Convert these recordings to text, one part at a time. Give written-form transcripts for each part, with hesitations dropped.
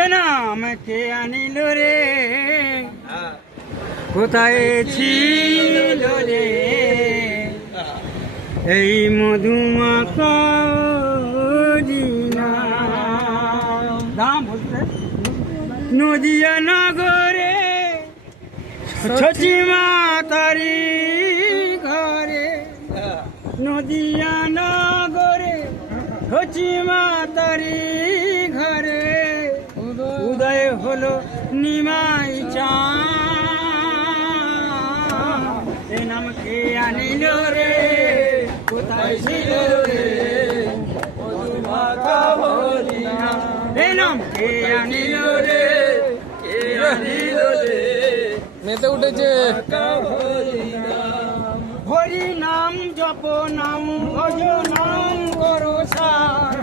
এ নাম কে আনিল রে, কোথায় ছিল রে এই মধুমাখা দাম বলতে নদিয়া নগরে ছচিমা তারি ঘরে, নদিয়া নগরে ছচিমা তারি ঘরে উদয় হলো নিমাই চাঁদ। এ নাম কে আনিল রে, কোথায় ছিল রে মধুমাখা হরিনাম। এ নাম কে আনিল রে, কে আনিল রে মেতে উঠেছে। হরি নাম জপ নাম ভজ নাম করো সার,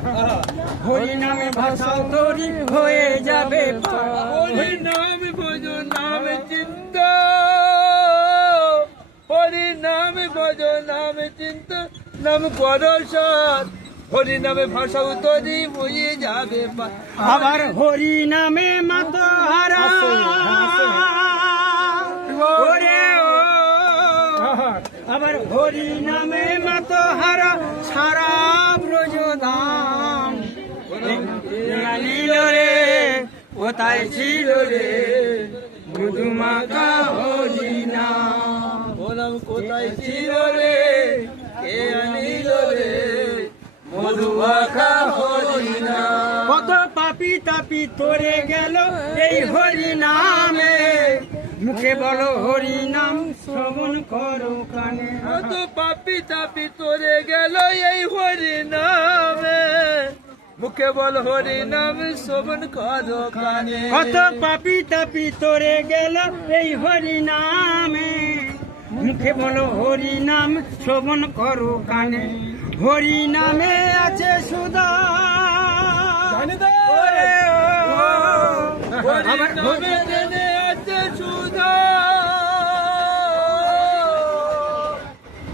হরি নামে ভাষা তরি হয়ে যাবে পার। হরি নাম ভজ নাম চিন্তা, হরি নাম ভজ নাম চিন্তা নাম করো সার, হরি নামে ভাষা তরি হয়ে যাবে পার। আবার হরি নামে মাতহারা ওরে ও, আবার হরি নামে মাতহারা সারা ব্রজধাম। আনিল রে, কোথায় ছিল রে মধুমাখা হরিনাম। ও নাম কোথায় ছিল রে, কে আনিল রে মধুমাখা হরিনাম। কত পাপি তাপি তোরে গেল এই হরি নামে, মুখে বলো হরি নাম শ্রবণ করো কানে। কত পাপি তাপি তোরে গেল এই হরি নামে, মুখে বল হরি নাম শোভন করো কানে। কত পাপি তাপি তোরে গেল এই হরি নামে, মুখে বলো হরি নাম শ্রবণ করো কানে। হরি নামে আছে সুধা ওরে ও, হরি আবার নামে জেনে আছে সুধা,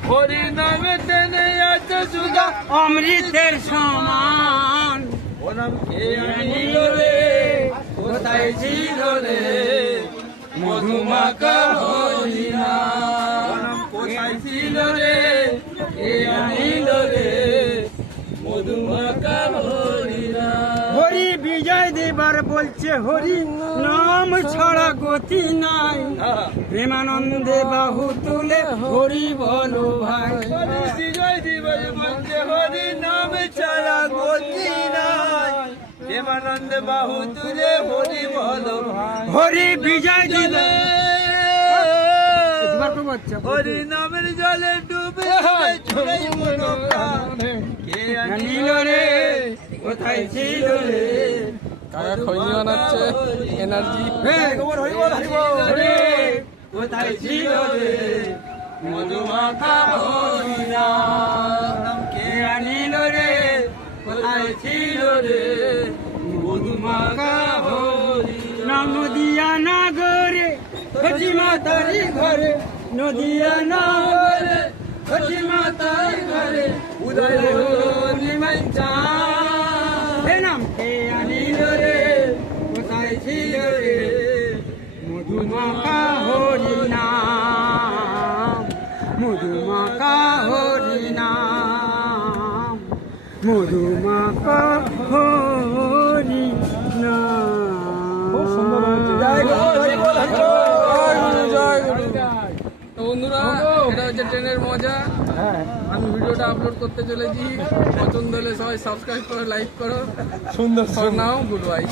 হরি নামে জেনে আছে সুধা অমৃতের সমান। ও নাম কে আনিল রে, কোথায় ছিল রে মধুমাখা হরিনাম। ও নাম কোথায় ছিল রে, কে আনিল রে মধুমাখা হরিনাম। হরি বিজয় দেবার বলছে হরি নাম ছাড়া গতি নাই, প্রেমানন্দে বাহু তুলে হরি বলো ভাই। হরি বিজয় দিবস বলছে হরি নাম ছাড়া গতি নাই, দেবানন্দ বাহু তুলে হরি বলো ভাই। হরি বিজয় দিলে হরি নামের জলে ডুবে চলে মনোপ্রাণ। কে আনিল রে, কোথায় ছিল রে কাকা খৈনি বানাচ্ছে এনার্জি। রে, কোথায় ছিল রে মধুমাখা হরিনাম। কে আনিল রে, কোথায় ছিল রে মধুমাখা হরিনাম। নদিয়া নগরে ছচিমা তারি ঘরে, নদিয়া নগরে ছচিমা তারি ঘরে উদয় হলো নিমাই চাঁদ। এ নাম কে আনিল রে, কোথায় ছিল রে মধুমাখা হরিনাম। মধুমাখা হরিনাম, মধুমাখা হরিনাম। খুব সুন্দর হয়েছে। তো বন্ধুরা, এটা হচ্ছে ট্রেনের মজা। আমি ভিডিওটা আপলোড করতে চলেছি, পছন্দ হলে সবাই সাবস্ক্রাইব করো, লাইক করো। সুন্দর নাও, গুড বাই।